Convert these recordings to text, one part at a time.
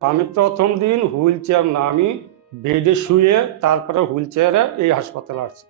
আমি প্রথম দিন হুইল চেয়ার না আমি বেডে শুয়ে তারপরে হুইল চেয়ারে এই হাসপাতালে আসছি।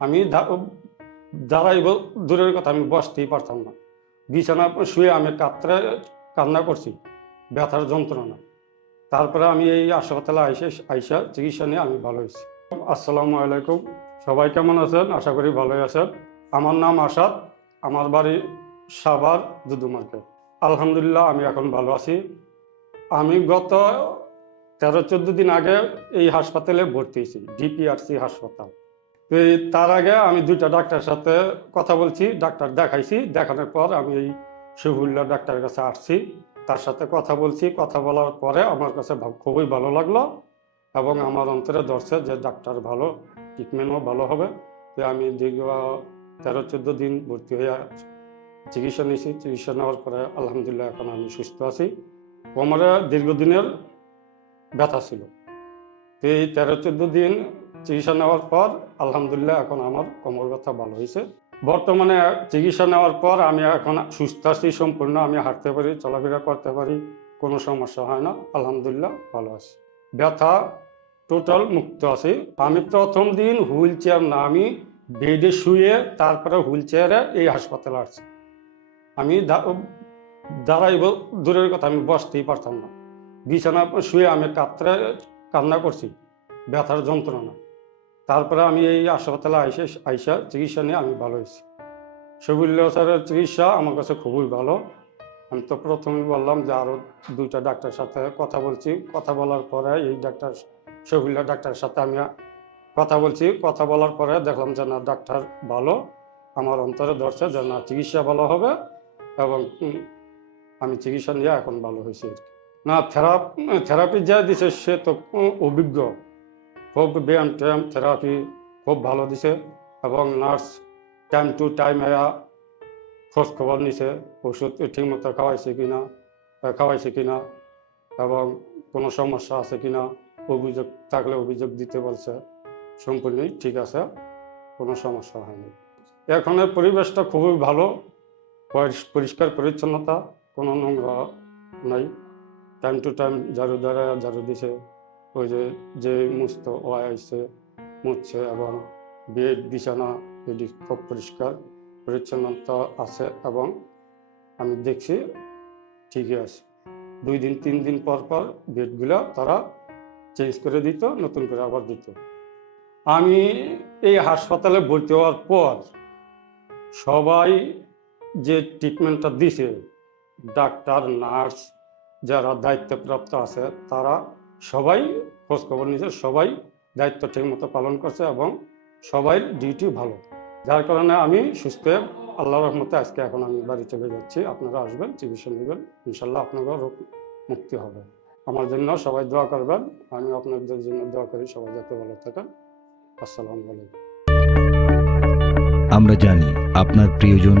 আমি দাঁড়াই দূরের কথা, আমি বসতেই পারতাম না। বিছানা শুয়ে আমি কাতরে কান্না করছি, ব্যথার যন্ত্রণা। তারপরে আমি এই হাসপাতালে আইসে, আইসা চিকিৎসা নিয়ে আমি ভালো হয়েছি। আসসালামু আলাইকুম, সবাই কেমন আছেন? আশা করি ভালোই আছেন। আমার নাম আসাদ আমার বাড়ি সাভার দুদু মার্কেট। আলহামদুলিল্লাহ, আমি এখন ভালো আছি। আমি গত তেরো, চোদ্দ দিন আগে এই হাসপাতালে ভর্তি হয়েছি, ডিপিআরসি হাসপাতাল। তো তার আগে আমি দুইটা ডাক্তারের সাথে কথা বলছি, ডাক্তার দেখাইছি, দেখানোর পর আমি এই শহীদুল্লাহ ডাক্তারের কাছে আসছি, তার সাথে কথা বলছি, কথা বলার পরে আমার কাছে খুবই ভালো লাগল এবং আমার অন্তরে ধরছে যে ডাক্তার ভালো ট্রিটমেন্টও ভালো হবে। তো আমি দীর্ঘ তেরো, চোদ্দ দিন ভর্তি হয়ে চিকিৎসা নিয়েছি, চিকিৎসা নেওয়ার পরে আলহামদুলিল্লাহ এখন আমি সুস্থ আছি। কোমরে দীর্ঘদিনের ব্যথা ছিল। তো এই তেরো চোদ্দ দিন চিকিৎসা নেওয়ার পর আলহামদুলিল্লাহ এখন আমার কোমর ব্যথা ভালো হয়েছে। বর্তমানে চিকিৎসা নেওয়ার পর আমি এখন সুস্থ আছি, সম্পূর্ণ, আমি হাঁটতে পারি, চলাফেরা করতে পারি, কোনো সমস্যা হয় না, আলহামদুলিল্লাহ ভালো আছি। ব্যথা টোটাল মুক্ত আছি। আমি প্রথম দিন হুইল চেয়ার না আমি বেডে শুয়ে তারপরে হুইল চেয়ারে এই হাসপাতালে আসছি। আমি দাঁড়াইব, দূরের কথা আমি বসতেই পারতাম না। বিছানা শুয়ে আমি কাতরে কান্না করছি, ব্যথার যন্ত্রণা। তারপরে আমি এই হাসপাতালে আইসে, আইসা চিকিৎসা নিয়ে আমি ভালো হয়েছি। শবিল্লা স্যারের চিকিৎসা আমার কাছে খুবই ভালো। আমি তো প্রথমেই বললাম যে আরও দুইটা ডাক্তারের সাথে কথা বলছি। কথা বলার পরে এই ডাক্তার শবিল্লা ডাক্তারের সাথে আমি কথা বলছি। কথা বলার পরে দেখলাম যে না, ডাক্তার ভালো। আমার অন্তরে ধরছে যে না, চিকিৎসা ভালো হবে এবং আমি চিকিৎসা নিয়ে এখন ভালো হয়েছি। না, থেরাপ থেরাপি যা দিছে সে তো অভিজ্ঞ। খুব ব্যায়াম ট্যাম থেরাপি খুব ভালো দিছে এবং নার্স টাইম টু টাইম এরা খোঁজ খবর নিছে, ওষুধ ঠিকমতো খাওয়াইছে কি না খাওয়াইছে কি না এবং কোনো সমস্যা আছে কি না অভিযোগ থাকলে অভিযোগ দিতে বলছে। সম্পূর্ণই ঠিক আছে, কোনো সমস্যা হয়নি। এখানের পরিবেশটা খুবই ভালো পরিষ্কার পরিচ্ছন্নতা। কোনো নোংরা নাই। টাইম টু টাইম ঝাড়ু দ্বারা ঝাড়ু দিছে। ওই যে যে মুস্ত ও আইসে মুছছে এবং বেড, বিছানা এটি খুব পরিষ্কার, পরিচ্ছন্নতা আছে এবং আমি দেখছি ঠিকই আছে। দুই দিন, তিন দিন পর পর বেডগুলো তারা চেঞ্জ করে দিত, নতুন করে আবার দিত। আমি এই হাসপাতালে ভর্তি হওয়ার পর সবাই যে ট্রিটমেন্টটা দিছে ডাক্তার, নার্স যারা দায়িত্বপ্রাপ্ত আছে, তারা সবাই খোঁজখবর নিয়েছে, সবাই দায়িত্ব ঠিকমতো পালন করছে এবং সবাই ডিউটি ভালো। যার কারণে আমি সুস্থ আল্লাহ রহমতে আজকে এখন আমি বাড়ি চলে যাচ্ছি। আপনারা আসবেন, চিকিৎসা নেবেন ইনশাল্লাহ আপনাদের রোগ মুক্তি হবে। আমার জন্য সবাই দোয়া করবেন, আমি আপনাদের জন্য দোয়া করি, সবাই যাতে ভালো থাকেন। আসসালামু আলাইকুম। আমরা জানি আপনার প্রিয়জন